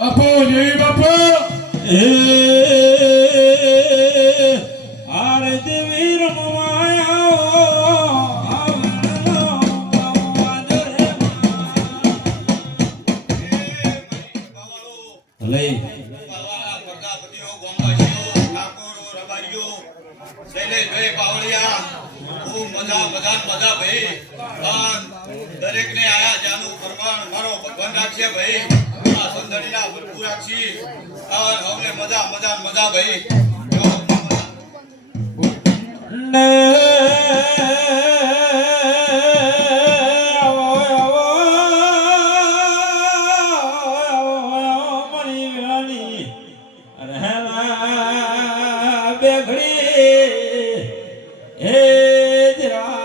Apo, Jai Bapu! Eh! લઈ દરેક ને આયા જાનું પરમાણ મારો ભગવાન રાખશે ભાઈ સંધડીના ભરપૂર રાખશી અમને મજા મજા મજા ભાઈ રહેલા બેઘડી હે જરા